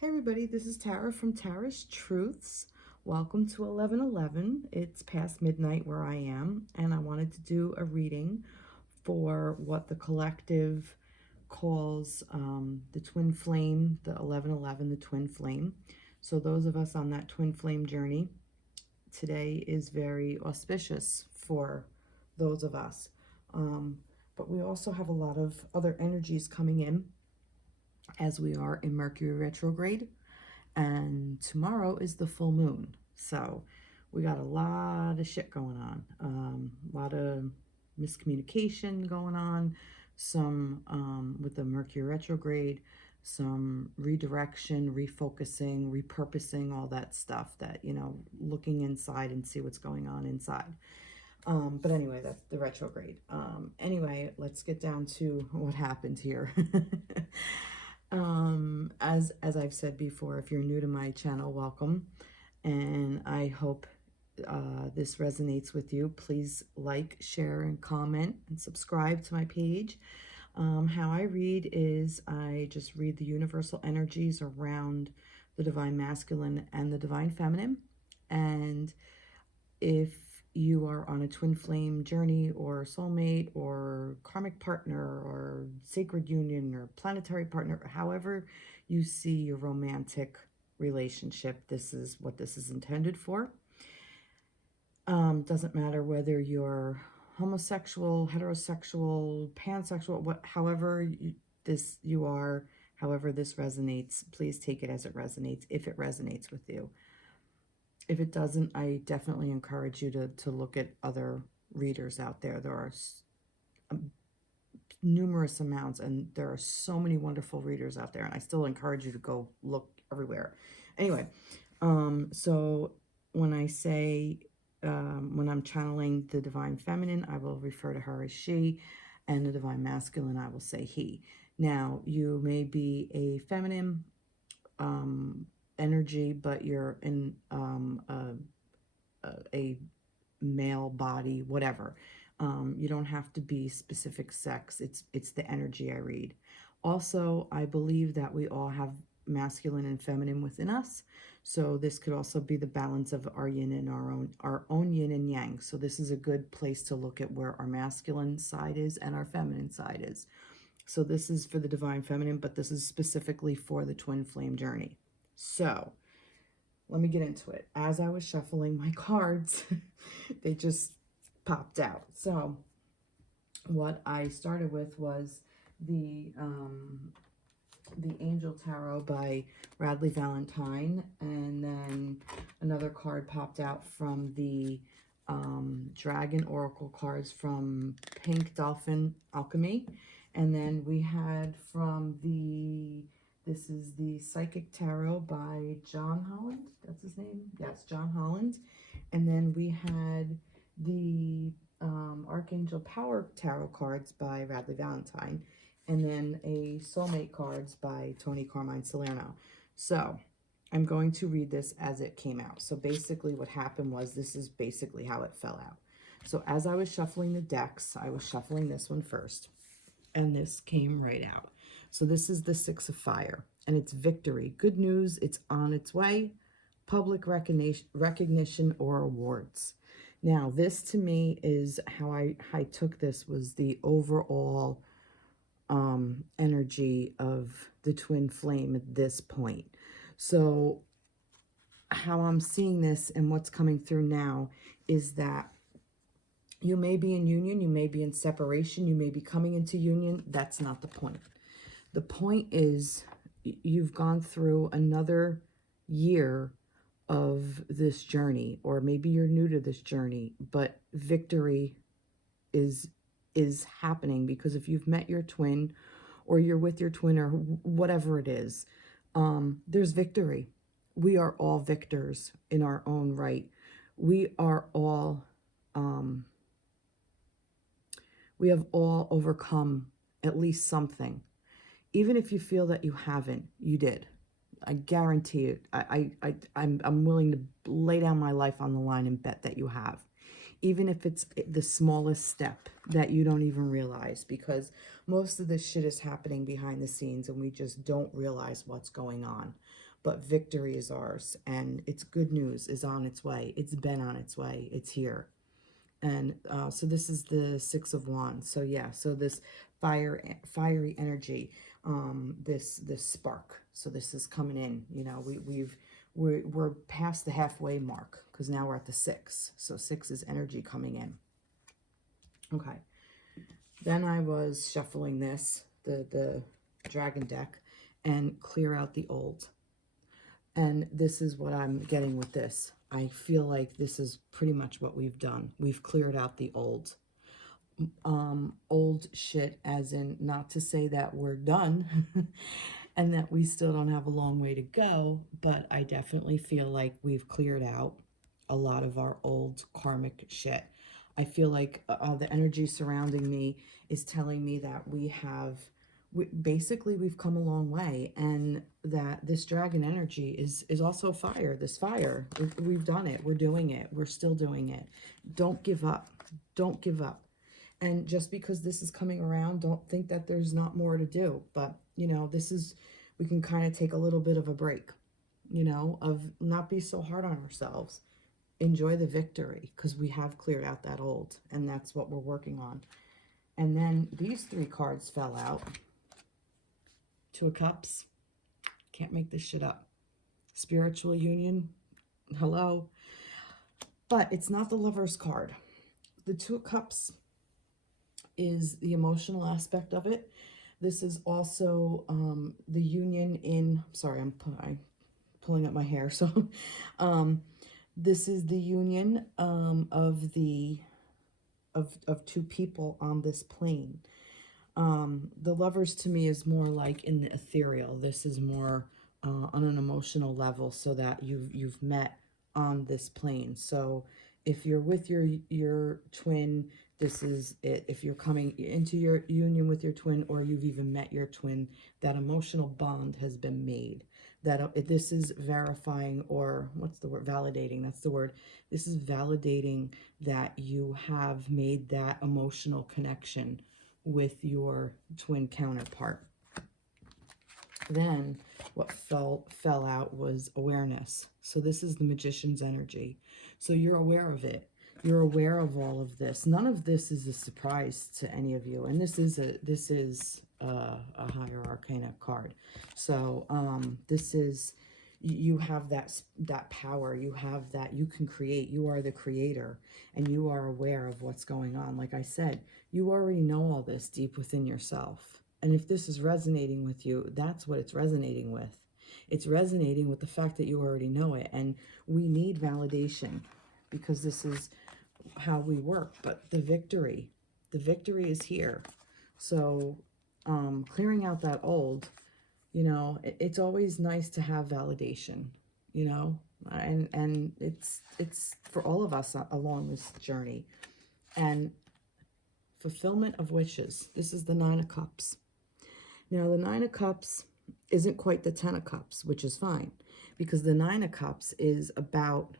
Hey everybody, this is Tara from Tara's Truths. Welcome to 11:11. It's past midnight where I am, and I wanted to do a reading for what the collective calls the twin flame, the 11:11, the twin flame. So those of us on that twin flame journey, today is very auspicious for those of us. But we also have a lot of other energies coming in as we are in Mercury retrograde, and tomorrow is the full moon. So we got a lot of shit going on, a lot of miscommunication going on, some with the Mercury retrograde, some redirection, refocusing, repurposing, all that stuff that, looking inside and see what's going on inside. But anyway, that's the retrograde. Anyway, let's get down to what happened here. As I've said before, if you're new to my channel, welcome, and I hope this resonates with you. Please like, share, and comment, and subscribe to my page. How I read is I just read the universal energies around the divine masculine and the divine feminine, and if you are on a twin flame journey or soulmate or karmic partner or sacred union or planetary partner, however you see your romantic relationship, this is what this is intended for. Doesn't matter whether you're homosexual, heterosexual, pansexual, however you are, however this resonates, please take it as it resonates, if it resonates with you. If it doesn't, I definitely encourage you to look at other readers out there. There are numerous amounts, and there are so many wonderful readers out there, and I still encourage you to go look everywhere. Anyway, so when I say, when I'm channeling the divine feminine, I will refer to her as she, and the divine masculine, I will say he. Now, you may be a feminine energy, but you're in a male body, whatever. You don't have to be specific sex. It's the energy I read. Also, I believe that we all have masculine and feminine within us. So this could also be the balance of our yin and our own yin and yang. So this is a good place to look at where our masculine side is and our feminine side is. So this is for the divine feminine, but this is specifically for the twin flame journey. So let me get into it. As I was shuffling my cards, they just popped out. So what I started with was the Angel Tarot by Radleigh Valentine, and then another card popped out from the Dragon Oracle cards from Pink Dolphin Alchemy, and then we had from this is the Psychic Tarot by Jon Holland. That's his name? Yes, Jon Holland. And then we had the Arcángel Power Tarot cards by Radleigh Valentine. And then a Soulmate cards by Toni, Carmine, Salerno. So I'm going to read this as it came out. So basically what happened was, this is basically how it fell out. So as I was shuffling the decks, I was shuffling this one first, and this came right out. So this is the Six of Fire, and it's victory. Good news, it's on its way. Public recognition or awards. Now, this to me is how I took this, was the overall energy of the twin flame at this point. So how I'm seeing this and what's coming through now is that you may be in union, you may be in separation, you may be coming into union. That's not the point. The point is, you've gone through another year of this journey, or maybe you're new to this journey, but victory is happening, because if you've met your twin, or you're with your twin, or whatever it is, there's victory. We are all victors in our own right. We are all we have all overcome at least something. Even if you feel that you haven't, you did. I guarantee it. I'm willing to lay down my life on the line and bet that you have. Even if it's the smallest step that you don't even realize, because most of this shit is happening behind the scenes and we just don't realize what's going on. but victory is ours, and it's good news is on its way. It's been on its way. It's here. And so this is the Six of Wands. So yeah, so this fiery energy, this spark. So this is coming in. You know, we're past the halfway mark, because now we're at the 6. So 6 is energy coming in. Okay. Then I was shuffling this, the dragon deck, and clear out the old. And this is what I'm getting with this. I feel like this is pretty much what we've done. We've cleared out the old. Old shit, as in, not to say that we're done and that we still don't have a long way to go, but I definitely feel like we've cleared out a lot of our old karmic shit. I feel like the energy surrounding me is telling me that basically we've come a long way, and that this dragon energy is also fire. This fire, we've done it. We're doing it. We're still doing it. Don't give up. Don't give up. And just because this is coming around, don't think that there's not more to do. But, you know, we can kind of take a little bit of a break, you know, of not be so hard on ourselves. Enjoy the victory, because we have cleared out that old, and that's what we're working on. And then these 3 cards fell out. 2 of Cups. Can't make this shit up. Spiritual union. Hello. But it's not the Lover's card. The 2 of Cups is the emotional aspect of it. This is also the union in... Sorry, I'm pulling up my hair. So this is the union of 2 people on this plane. The Lovers to me is more like in the ethereal. This is more on an emotional level, so that you've met on this plane. So if you're with your twin, this is it. If you're coming into your union with your twin, or you've even met your twin, that emotional bond has been made. That this is verifying, or what's the word? Validating. That's the word. This is validating that you have made that emotional connection with your twin counterpart. Then what fell out was awareness. So this is the Magician's energy. So you're aware of it. You're aware of all of this. None of this is a surprise to any of you. And this is a higher arcana card. So this is, you have that power. You have that, you can create. You are the creator, and you are aware of what's going on. Like I said, you already know all this deep within yourself. And if this is resonating with you, that's what it's resonating with. It's resonating with the fact that you already know it. And we need validation, because this is how we work. But the victory is here. So clearing out that old, you know, it's always nice to have validation, you know, and it's for all of us along this journey. And fulfillment of wishes. This is the 9 of Cups. Now, the 9 of Cups isn't quite the 10 of Cups, which is fine, because the 9 of Cups is about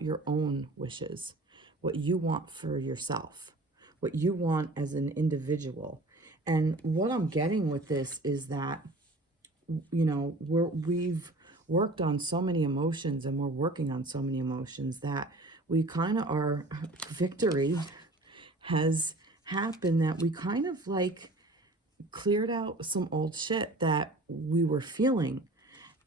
your own wishes, what you want for yourself, what you want as an individual. And what I'm getting with this is that, you know, we've worked on so many emotions, and we're working on so many emotions, that we kind of, our victory has happened, that we kind of like cleared out some old shit that we were feeling.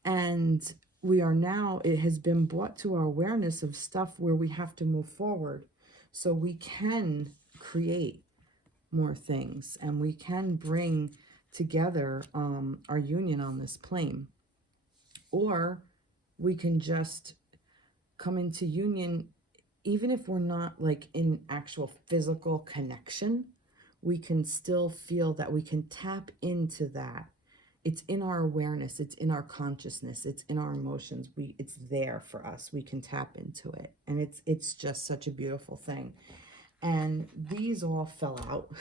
And we are now, it has been brought to our awareness of stuff where we have to move forward, so we can create more things, and we can bring together our union on this plane. Or we can just come into union, even if we're not like in actual physical connection, we can still feel that, we can tap into that. It's in our awareness, it's in our consciousness, it's in our emotions. It's there for us. We can tap into it. And it's just such a beautiful thing. And these all fell out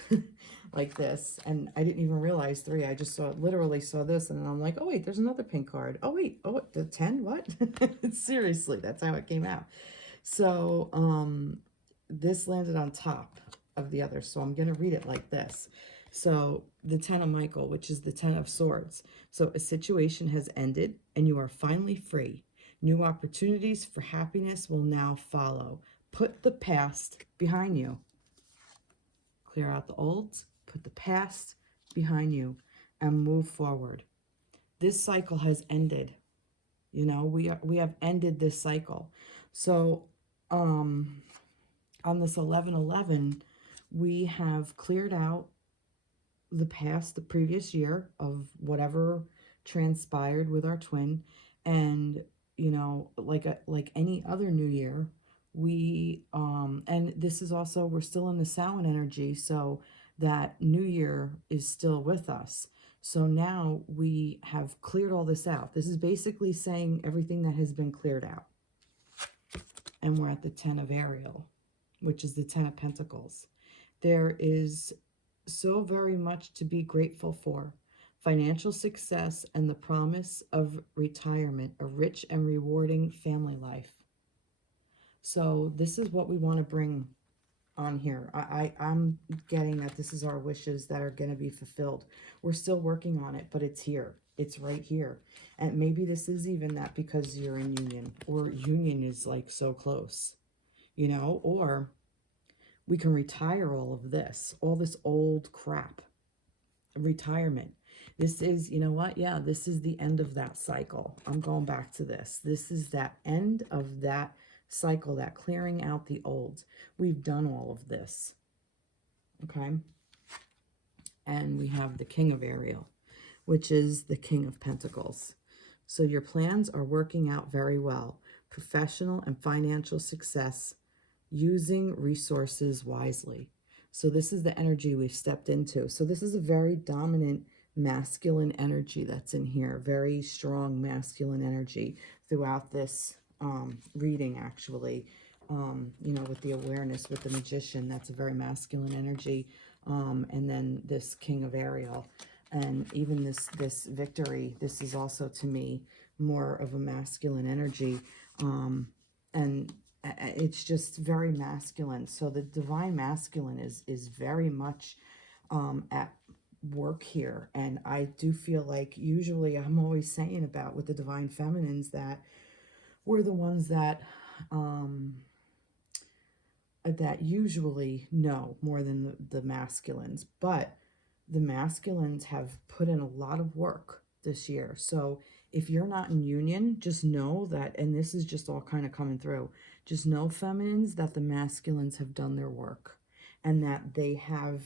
like this. And I didn't even realize 3. I just literally saw this, and then I'm like, oh wait, there's another pink card. Oh wait, oh, the 10, what? Seriously, that's how it came out. So this landed on top of the other. So I'm going to read it like this. So the Ten of Michael, which is the Ten of Swords. So a situation has ended and you are finally free. New opportunities for happiness will now follow. Put the past behind you. Clear out the old, put the past behind you, and move forward. This cycle has ended. You know, we have ended this cycle. So on this 11/11, we have cleared out the past, the previous year of whatever transpired with our twin. And, you know, like any other new year, we and this is also, we're still in the Samhain energy, so that new year is still with us. So now we have cleared all this out. This is basically saying everything that has been cleared out. And we're at the Ten of Ariel, which is the Ten of Pentacles. There is so very much to be grateful for. Financial success and the promise of retirement, a rich and rewarding family life. So this is what we want to bring on here. I'm getting that this is our wishes that are going to be fulfilled. We're still working on it, but it's here. It's right here. And maybe this is even that because you're in union, or union is like so close, you know, or we can retire all of this, all this old crap. Retirement. This is, you know what? Yeah, this is the end of that cycle. I'm going back to this. This is that end of that cycle, that clearing out the old. We've done all of this. Okay? And we have the King of Ariel, which is the King of Pentacles. So your plans are working out very well. Professional and financial success, using resources wisely. So this is the energy we've stepped into. So this is a very dominant masculine energy that's in here. Very strong masculine energy throughout this reading, actually. You know, with the awareness, with the Magician, that's a very masculine energy. And then this King of Ariel. And even this Victory, this is also, to me, more of a masculine energy. And it's just very masculine. So the divine masculine is very much at work here. And I do feel like, usually I'm always saying about with the divine feminines that we're the ones that that usually know more than the masculines. But the masculines have put in a lot of work this year. So if you're not in union, just know that, and this is just all kind of coming through, just know, feminines, that the masculines have done their work and that they have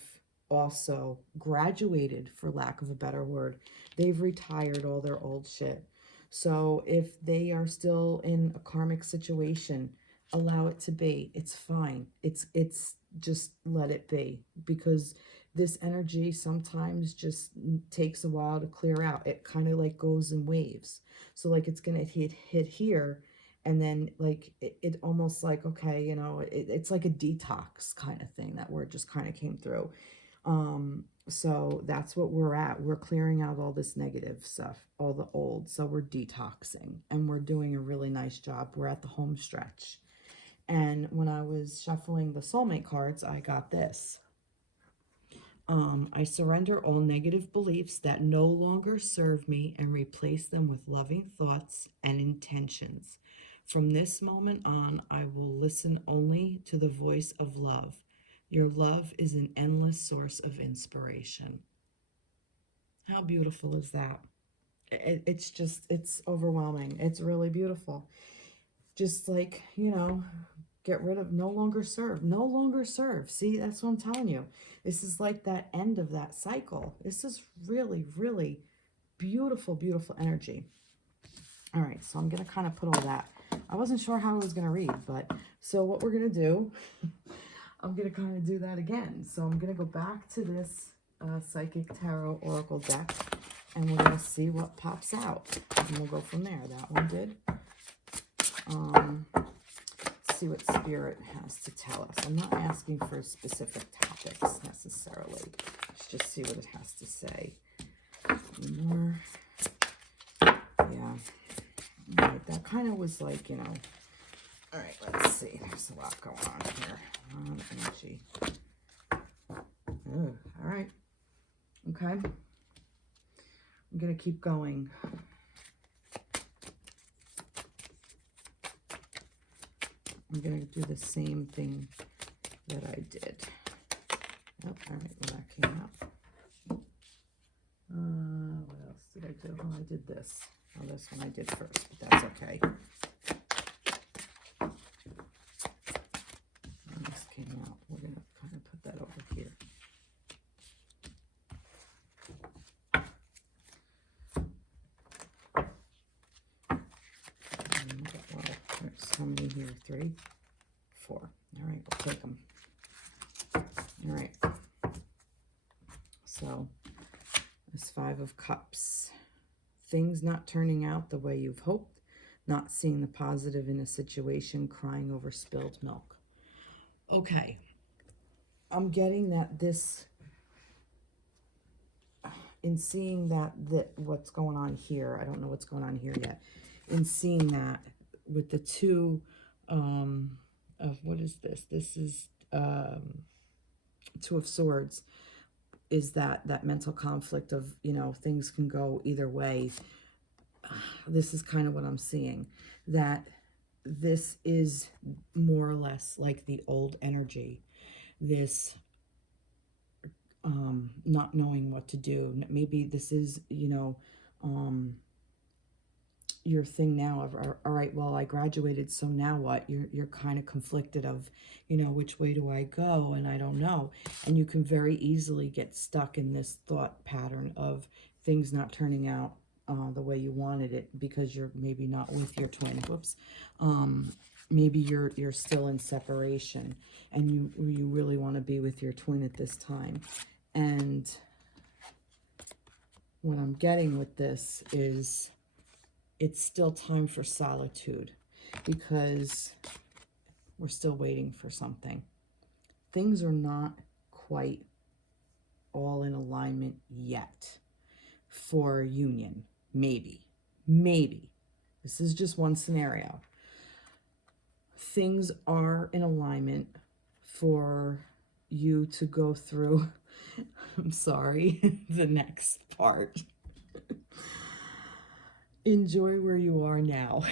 also graduated, for lack of a better word. They've retired all their old shit. So if they are still in a karmic situation, allow it to be. It's fine. It's just let it be, because this energy sometimes just takes a while to clear out. It kind of like goes in waves. So like it's going to hit here, and then like it almost like, okay, you know, it's like a detox kind of thing. That word just kind of came through. So that's what we're at. We're clearing out all this negative stuff, all the old. So we're detoxing, and we're doing a really nice job. We're at the home stretch. And when I was shuffling the soulmate cards, I got this. I surrender all negative beliefs that no longer serve me and replace them with loving thoughts and intentions. From this moment on, I will listen only to the voice of love. Your love is an endless source of inspiration. How beautiful is that? It's just, it's overwhelming. It's really beautiful. Just like, you know, get rid of, no longer serve. No longer serve. See, that's what I'm telling you. This is like that end of that cycle. This is really, really beautiful, beautiful energy. All right, so I'm going to kind of put all that. I wasn't sure how I was going to read, but so what we're going to do, I'm going to kind of do that again. So I'm going to go back to this Psychic Tarot Oracle deck, and we're going to see what pops out. And we'll go from there. That one did. Let's see what Spirit has to tell us. I'm not asking for specific topics necessarily. Let's just see what it has to say. More. Yeah. All right, that kind of was like, you know. All right, let's see. There's a lot going on here. Energy. All right. Okay. okay? I'm going to keep going. I'm going to do the same thing that I did. Oh, all right, well, that came out. What else did I do? Oh, I did this. Oh, this one I did first, but that's okay. And this came out. We're going to kind of put that over here. Well, there's how many here? 3, 4. All right, we'll take them. All right. So, this 5 of Cups. Things not turning out the way you've hoped, not seeing the positive in a situation, crying over spilled milk. Okay. I'm getting that this, in seeing that what's going on here, I don't know what's going on here yet, in seeing that with the 2 of, what is this? This is 2 of Swords, is that mental conflict of, you know, things can go either way. This is kind of what I'm seeing, that this is more or less like the old energy, this not knowing what to do. Maybe this is, you know, your thing now of, all right, well, I graduated, so now what? You're kind of conflicted of, you know, which way do I go? And I don't know. And you can very easily get stuck in this thought pattern of things not turning out the way you wanted it because you're maybe not with your twin. Whoops. Maybe you're still in separation and you really want to be with your twin at this time. And what I'm getting with this is it's still time for solitude because we're still waiting for something. Things are not quite all in alignment yet for union. Maybe. This is just one scenario. Things are in alignment for you to go through, I'm sorry, the next part. Enjoy where you are now.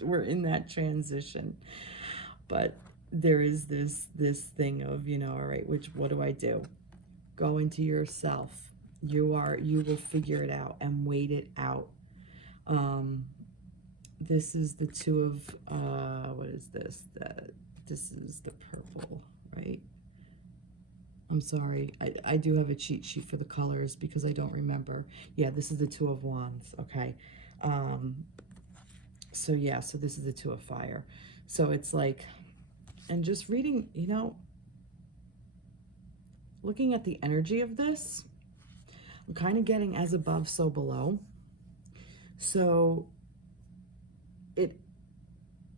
We're in that transition. But there is this thing of, you know, all right, what do I do? Go into yourself. You will figure it out and wait it out. This is the 2 of, what is this? This is the purple, right? I'm sorry, I do have a cheat sheet for the colors because I don't remember. Yeah, this is the 2 of Wands, okay. So yeah, so this is the 2 of Fire. So it's like, and just reading, you know, looking at the energy of this, I'm kind of getting as above, so below. So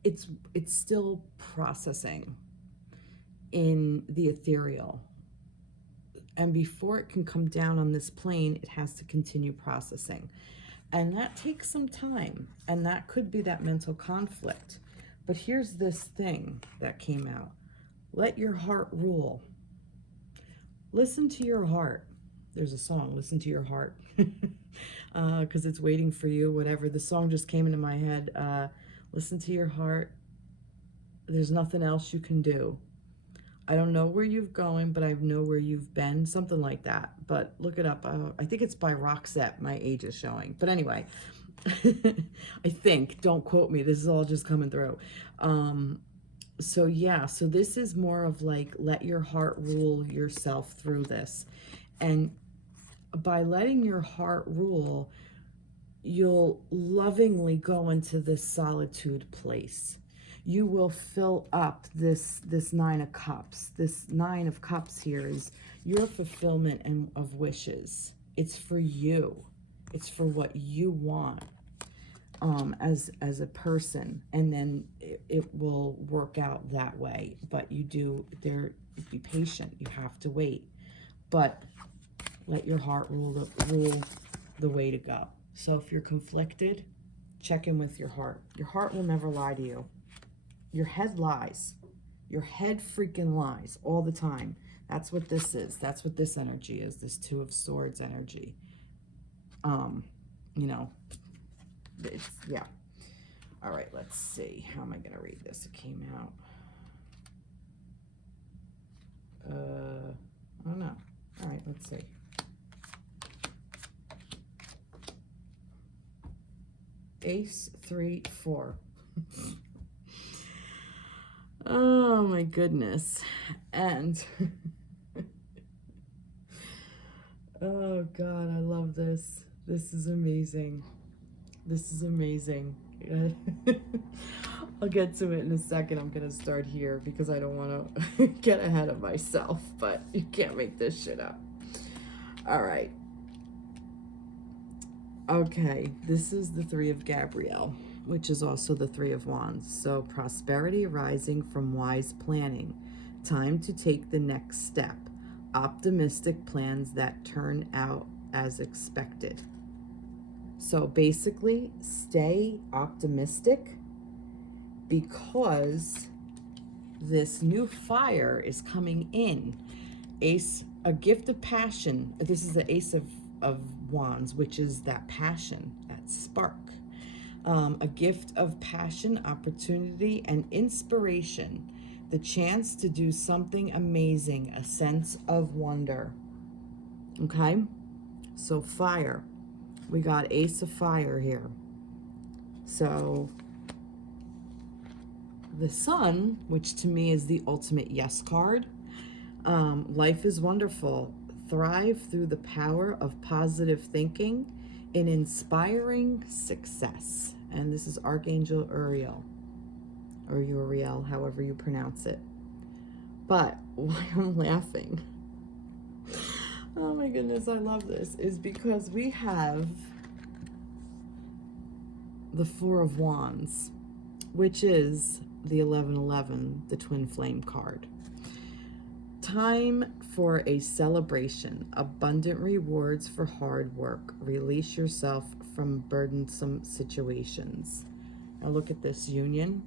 it's still processing in the ethereal. And before it can come down on this plane, it has to continue processing. And that takes some time. And that could be that mental conflict. But here's this thing that came out. Let your heart rule. Listen to your heart. There's a song, Listen to Your Heart. Because it's waiting for you, whatever. The song just came into my head. Listen to your heart. There's nothing else you can do. I don't know where you've going, but I know where you've been. Something like that. But look it up. I think it's by Roxette. My age is showing. But anyway, I think. Don't quote me. This is all just coming through. So yeah, so this is more of like, let your heart rule yourself through this. And by letting your heart rule, you'll lovingly go into this solitude place. You will fill up this 9 of Cups. This 9 of Cups here is your fulfillment of wishes. It's for you. It's for what you want as a person. And then it will work out that way. But be patient. You have to wait. But let your heart rule the way to go. So if you're conflicted, check in with your heart. Your heart will never lie to you. Your head lies. Your head freaking lies all the time. That's what this is. That's what this energy is, this Two of Swords energy. You know, it's, yeah. All right, let's see. How am I going to read this? It came out. I don't know. All right, let's see. Ace, 3, 4. Oh my goodness. And oh God, I love this. This is amazing. This is amazing. I'll get to it in a second. I'm gonna start here because I don't want to get ahead of myself, but you can't make this shit up. All right. Okay, this is the Three of Gabrielle, which is also the Three of Wands. So prosperity arising from wise planning, time to take the next step, optimistic plans that turn out as expected. So basically, stay optimistic because this new fire is coming in. Ace, a gift of passion. This is the Ace of Wands, which is that passion, that spark. A gift of passion, opportunity, and inspiration. The chance to do something amazing, a sense of wonder. Okay? So fire. We got Ace of Fire here. So the Sun, which to me is the ultimate yes card. Life is wonderful. Thrive through the power of positive thinking in inspiring success. And this is Arcángel Uriel, or Uriel, however you pronounce it. But why I'm laughing, oh my goodness, I love this, is because we have the Four of Wands, which is the 1111, the twin flame card. Time for a celebration, abundant rewards for hard work. Release yourself from burdensome situations. Now look at this union,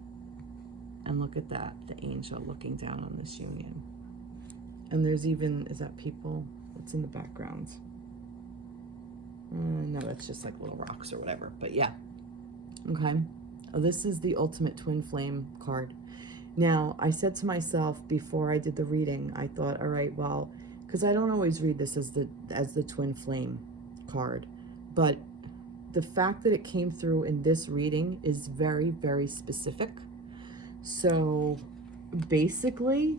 and look at that, the angel looking down on this union. And there's even, is that people? What's in the background? No, that's just like little rocks or whatever, but yeah. Okay, this is the ultimate twin flame card. Now, I said to myself before I did the reading, I thought, all right, well, because I don't always read this as the twin flame card, but the fact that it came through in this reading is very, very specific. So basically,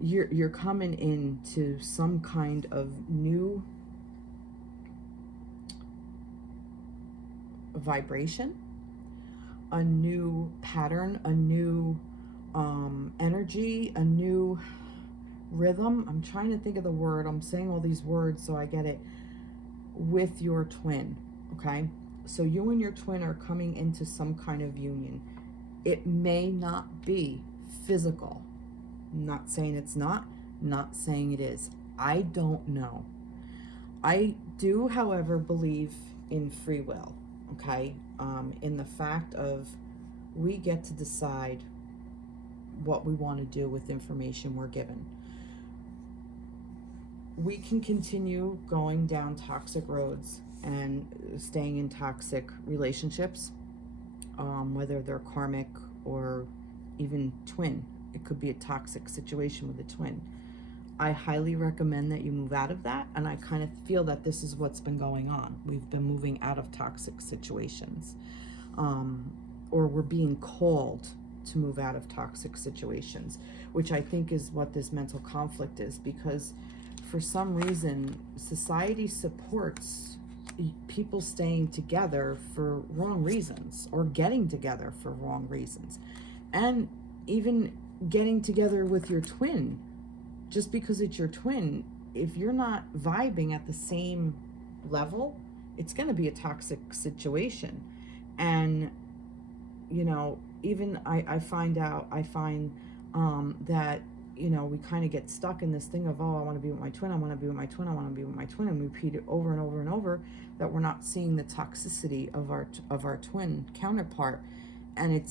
you're coming into some kind of new vibration, a new pattern, a new energy, a new rhythm. I'm trying to think of the word. I'm saying all these words so I get it. With your twin, okay? So you and your twin are coming into some kind of union. It may not be physical. I'm not saying it's not saying it is. I don't know. I do, however, believe in free will, okay? In the fact of we get to decide what we want to do with information we're given. We can continue going down toxic roads and staying in toxic relationships, whether they're karmic or even twin. It could be a toxic situation with a twin. I highly recommend that you move out of that, and I kind of feel that this is what's been going on. We've been moving out of toxic situations, or we're being called to move out of toxic situations, which I think is what this mental conflict is, because for some reason society supports people staying together for wrong reasons, or getting together for wrong reasons, and even getting together with your twin just because it's your twin. If you're not vibing at the same level, it's going to be a toxic situation. And you know, even I find that, you know, we kind of get stuck in this thing of, oh, I want to be with my twin, I want to be with my twin, I want to be with my twin, and we repeat it over and over and over, that we're not seeing the toxicity of our twin counterpart. And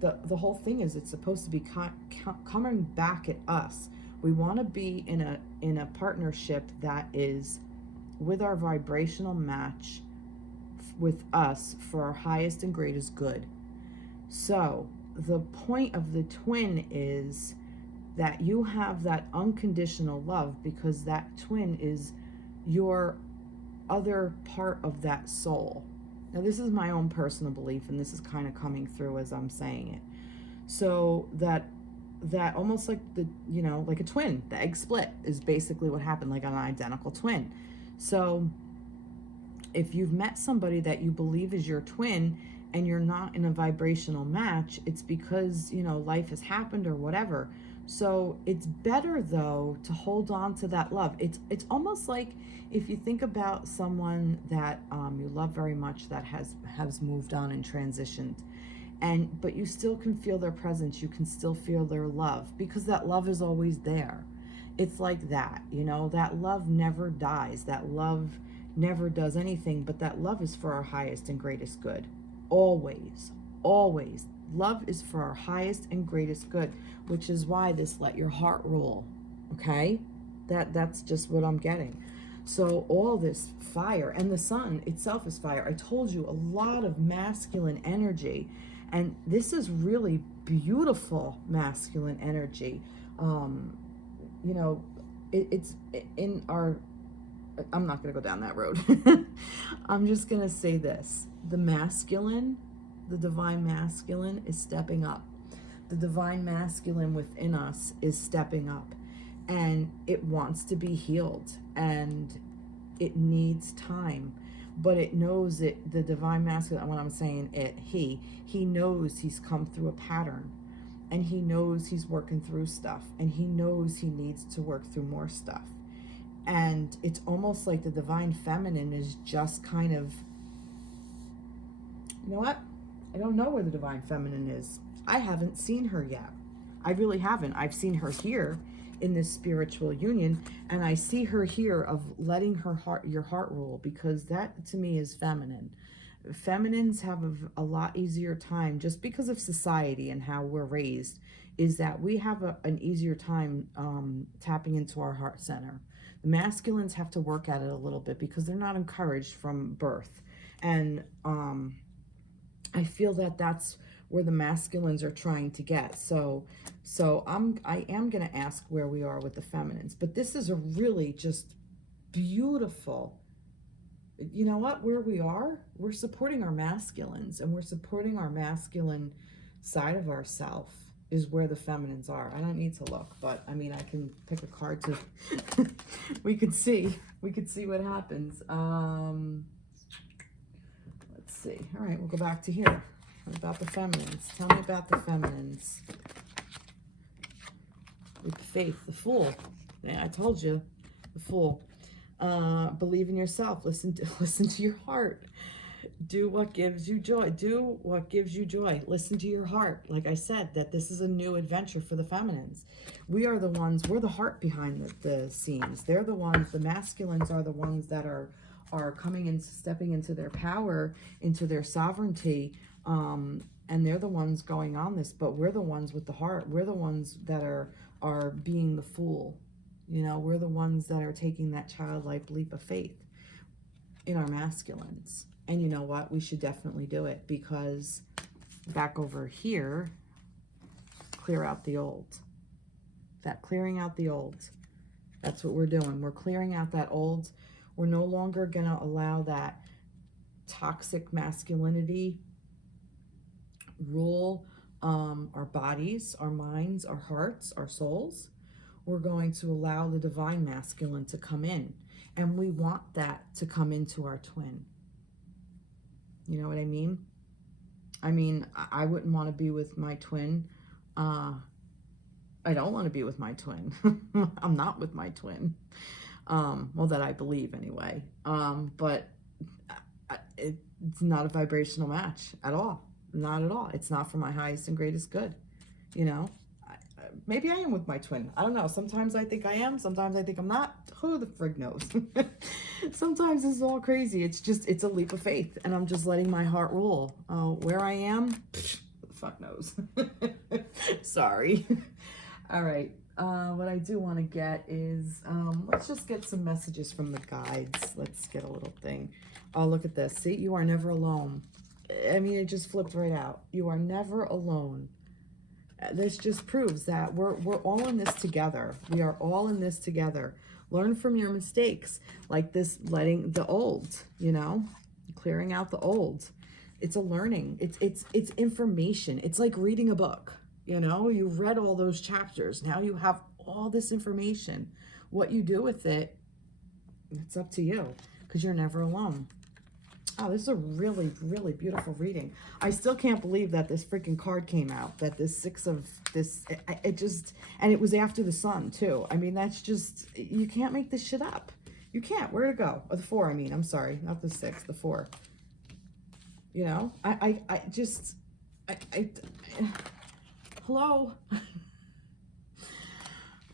the whole thing is, it's supposed to be coming back at us We want to be in a partnership that is with our vibrational match with us for our highest and greatest good. So the point of the twin is that you have that unconditional love, because that twin is your other part of that soul. Now, this is my own personal belief, and this is kind of coming through as I'm saying it. So that almost like like a twin, the egg split is basically what happened, like an identical twin. So if you've met somebody that you believe is your twin and you're not in a vibrational match, it's because, life has happened or whatever. So it's better, though, to hold on to that love. It's almost like if you think about someone that you love very much that has moved on and transitioned, but you still can feel their presence, you can still feel their love, because that love is always there. It's like that, that love never dies, that love never does anything, but that love is for our highest and greatest good. Always, always. Love is for our highest and greatest good, which is why this let your heart rule, okay? That's just what I'm getting. So all this fire, and the sun itself is fire. I told you, a lot of masculine energy, and this is really beautiful masculine energy. It's in our, I'm not going to go down that road. I'm just going to say this. The masculine, the divine masculine is stepping up. The divine masculine within us is stepping up, and it wants to be healed, and it needs time, but it knows it. The divine masculine, when I'm saying it, he knows he's come through a pattern, and he knows he's working through stuff, and he knows he needs to work through more stuff. And it's almost like the divine feminine is just kind of, you know what? I don't know where the divine feminine is. I haven't seen her yet. I really haven't. I've seen her here in this spiritual union, and I see her here of letting your heart rule, because that to me is feminine. Feminines have a lot easier time, just because of society and how we're raised, is that we have an easier time tapping into our heart center. The masculines have to work at it a little bit because they're not encouraged from birth. And I feel that that's where the masculines are trying to get. So I am going to ask where we are with the feminines. But this is a really just beautiful, you know what, where we are, we're supporting our masculines, and we're supporting our masculine side of ourself is where the feminines are. I don't need to look, but I mean, I can pick a card to, we could see what happens. Let's see. All right, we'll go back to here. What about the feminines? Tell me about the feminines. With faith, the Fool. Yeah, I told you, the Fool. Believe in yourself. Listen to your heart. Do what gives you joy. Do what gives you joy. Listen to your heart. Like I said, that this is a new adventure for the feminines. We are the ones, we're the heart behind the scenes. They're the ones, the masculines are the ones that are coming in, stepping into their power, into their sovereignty, and they're the ones going on this, but we're the ones with the heart. We're the ones that are being the fool. We're the ones that are taking that childlike leap of faith in our masculines. And you know what? We should definitely do it, because back over here, clear out the old. That clearing out the old. That's what we're doing. We're clearing out that old. We're no longer going to allow that toxic masculinity rule our bodies, our minds, our hearts, our souls. We're going to allow the divine masculine to come in. And we want that to come into our twin. You know what I mean? I mean, I wouldn't want to be with my twin. I don't want to be with my twin. I'm not with my twin. Well, that I believe anyway. But it's not a vibrational match at all. Not at all. It's not for my highest and greatest good. Maybe I am with my twin. I don't know. Sometimes I think I am. Sometimes I think I'm not. Who the frig knows? Sometimes it's all crazy. It's a leap of faith, and I'm just letting my heart rule. Where I am, who the fuck knows? Sorry. All right. What I do want to get is, let's just get some messages from the guides. Let's get a little thing. Oh, look at this. See, you are never alone. I mean, it just flipped right out. You are never alone. This just proves that we're all in this together. We are all in this together. Learn from your mistakes, like this, letting the old, you know, clearing out the old. It's a learning. It's information. It's like reading a book. You know, you read all those chapters. Now you have all this information. What you do with it, it's up to you, because you're never alone. Oh, this is a really, really beautiful reading. I still can't believe that this freaking card came out, that this six of this, it just, and it was after the sun too. I mean, that's just, you can't make this shit up. You can't. Where'd it go? Oh, the four, I mean, I'm sorry, not the six, the four. You know, I just, hello.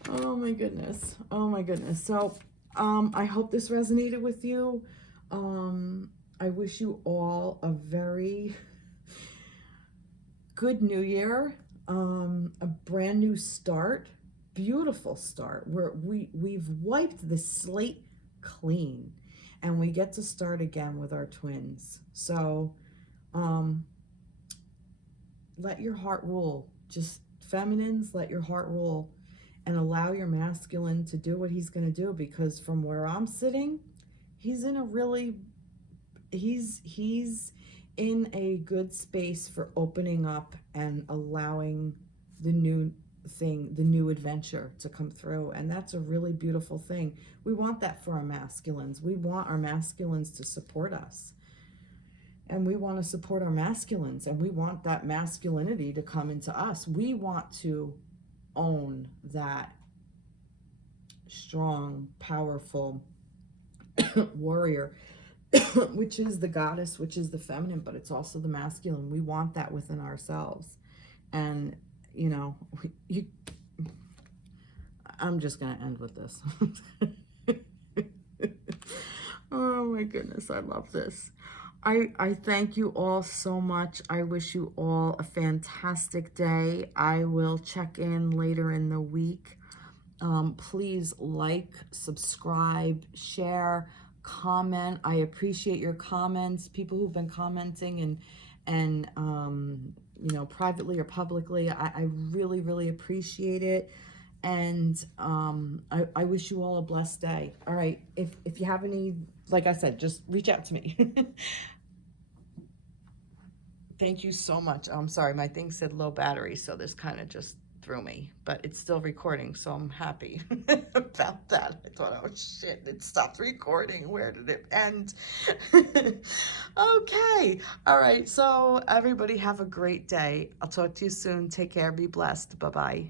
Oh my goodness. Oh my goodness. So, I hope this resonated with you. I wish you all a very good new year, a brand new start, beautiful start, where we've wiped the slate clean and we get to start again with our twins. So let your heart rule. Just feminines, let your heart rule and allow your masculine to do what he's going to do, because from where I'm sitting, he's in a really, he's in a good space for opening up and allowing the new thing, the new adventure to come through. And that's a really beautiful thing. We want that for our masculines. We want our masculines to support us. And we want to support our masculines, and we want that masculinity to come into us. We want to own that strong, powerful warrior, which is the goddess, which is the feminine, but it's also the masculine. We want that within ourselves. And, you know, I'm just going to end with this. Oh my goodness, I love this. I thank you all so much. I wish you all a fantastic day. I will check in later in the week. Please like, subscribe, share, comment. I appreciate your comments. People who've been commenting and you know, privately or publicly. I really, really appreciate it. And I wish you all a blessed day. All right. If you have any, like I said, just reach out to me. Thank you so much. I'm sorry, my thing said low battery, so this kind of just threw me, but it's still recording, so I'm happy about that. I thought, oh shit, it stopped recording. Where did it end? Okay. All right. So everybody have a great day. I'll talk to you soon. Take care. Be blessed. Bye-bye.